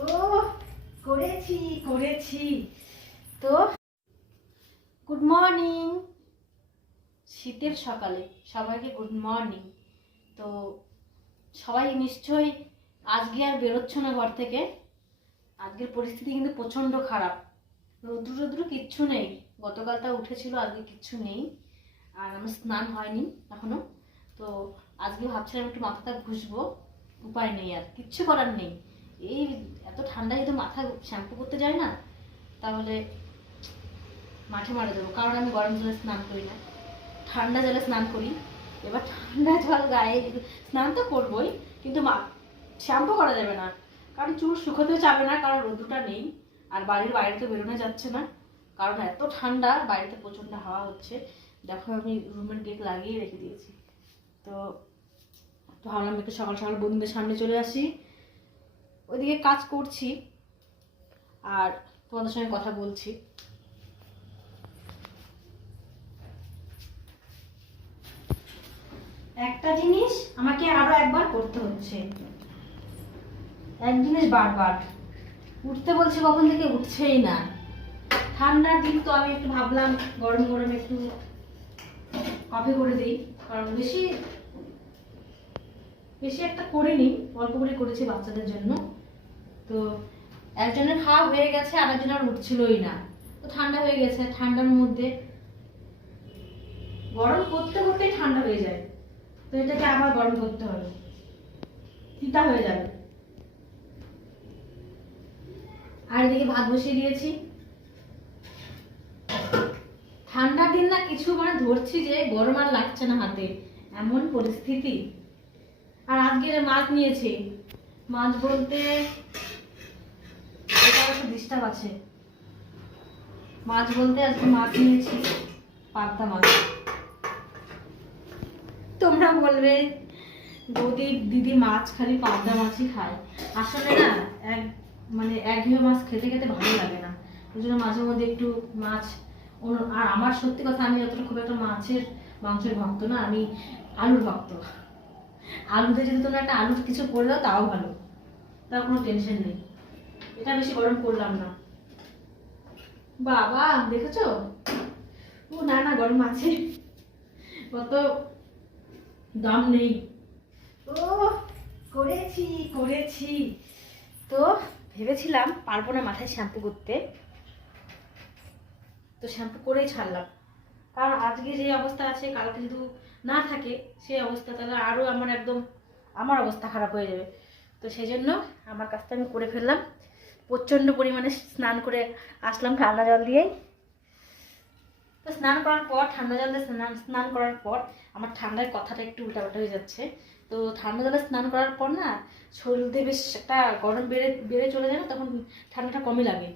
ও করেছি। করেছি। তো গুড মর্নিং শীতের সকালে সবাইকে গুড মর্নিং তো সবাই নিশ্চয়ই আজকে আর বেরোচ্ছ না ঘর থেকে। আজকের পরিস্থিতি কিন্তু প্রচণ্ড খারাপ। রৌদ্র রৌদ্র কিচ্ছু নেই। গতকালটা উঠেছিল আজকে কিচ্ছু নেই। আর আমার স্নান হয়নি এখনও। তো আজকে ভাবছিলাম একটু মাথাটা ঘুষবো। উপায় নেই আর কিচ্ছু করার নেই। এই এত ঠান্ডায় তো মাথা শ্যাম্পু করতে যাই না, তাহলে মাঠে মারা যাব। কারণ আমি গরম জলে স্নান করি না। ঠান্ডা জলে স্নান করি। এবার ঠান্ডা জল গায়ে স্নান তো করবোই, কিন্তু মা, শ্যাম্পু করা যাবে না। কারণ চুল শুকোতেও যাবে না, কারণ রোদ্রটা নেই। আর বাড়ির বাইরে তো বেরোনো যাচ্ছে না। কারণ এত ঠান্ডা, বাড়িতে প্রচণ্ড হাওয়া হচ্ছে। দেখো আমি রুমের গেট লাগিয়ে রেখে দিয়েছি। তো ভাবলাম একটু সকাল সকাল বন্ধুদের সামনে চলে আসি। ওইদিকে কাজ করছি। আর তোমাদের সঙ্গে কথা বলছি। একটা জিনিস আমাকে আরও একবার করতে হচ্ছে। এক জিনিস বারবার। উঠতে বলছে কখন থেকে? উঠছেই না। ঠান্ডার দিন তো আমি একটু ভাবলাম গরম গরম একটু কফি করে দিই। কারণ বেশি বেশি একটা করিনি, অল্প করে করেছি বাচ্চাদের জন্য। তো একজনের খাওয়া হয়ে গেছে আর একজনের আর উঠছিলই না। তো ঠান্ডা হয়ে গেছে, ঠান্ডার মধ্যে। গরম করতে করতেই ঠান্ডা হয়ে যায়। তো এটাকে আবার গরম করতে হবে। তিতা হয়ে যাবে। আর এদিকে ভাত বসিয়ে দিয়েছি। ঠান্ডার দিন না কিছু মানে ধরছি যে গরম আর লাগছে না হাতে। এমন পরিস্থিতি। আর আজকে মাছ নিয়েছি। মাছ বলতে একটু ডিস্টার্ব আছে। মাছ বলতে আজকে মাছ নিয়েছি, পাবদা মাছ। তোমরা বলবে, বৌদি, দিদি মাছ খালি পাবদা মাছই খায়। আসলে না, এক মানে একঘেয়ে মাছ খেতে খেতে ভালো লাগে না। ওই জন্য মাঝে মধ্যে একটু মাছ আর আমার সত্যি কথা, আমি যতটা খুব একটা মাছের, মাংসের ভক্ত না, আমি আলুর ভক্ত। আলুতে যদি তোমরা একটা আলুর কিছু করে দাও, তাও ভালো। তার কোনো টেনশন নেই। এটা বেশি গরম করলাম না। বাবা, দেখেছ? ও, না না, গরম আছে। কত দাম নেই। ও, করেছি করেছি। তো ভেবেছিলাম পারব না মাথায় শ্যাম্পু করতে। তো শ্যাম্পু করেই ছাড়লাম। কারণ আজকে যে অবস্থা আছে, কালকে যদি না থাকে, সেই অবস্থা, তাহলে আরও আমার একদম, আমার অবস্থা খারাপ হয়ে যাবে। তো সেই জন্য আমার কাজটা আমি করে ফেললাম। প্রচণ্ড পরিমাণে স্নান করে আসলাম ঠান্ডা জল দিয়েই। তো স্নান করার পর, ঠান্ডা জল স্নান স্নান করার পর আমার ঠান্ডার কথাটা একটু উল্টাপাল্টা হয়ে যাচ্ছে। তো ঠান্ডা জলে স্নান করার পর না, শরীর দিয়ে বেশ একটা গরম বেড়ে বেড়ে চলে যায় না, তখন ঠান্ডাটা কমই লাগে।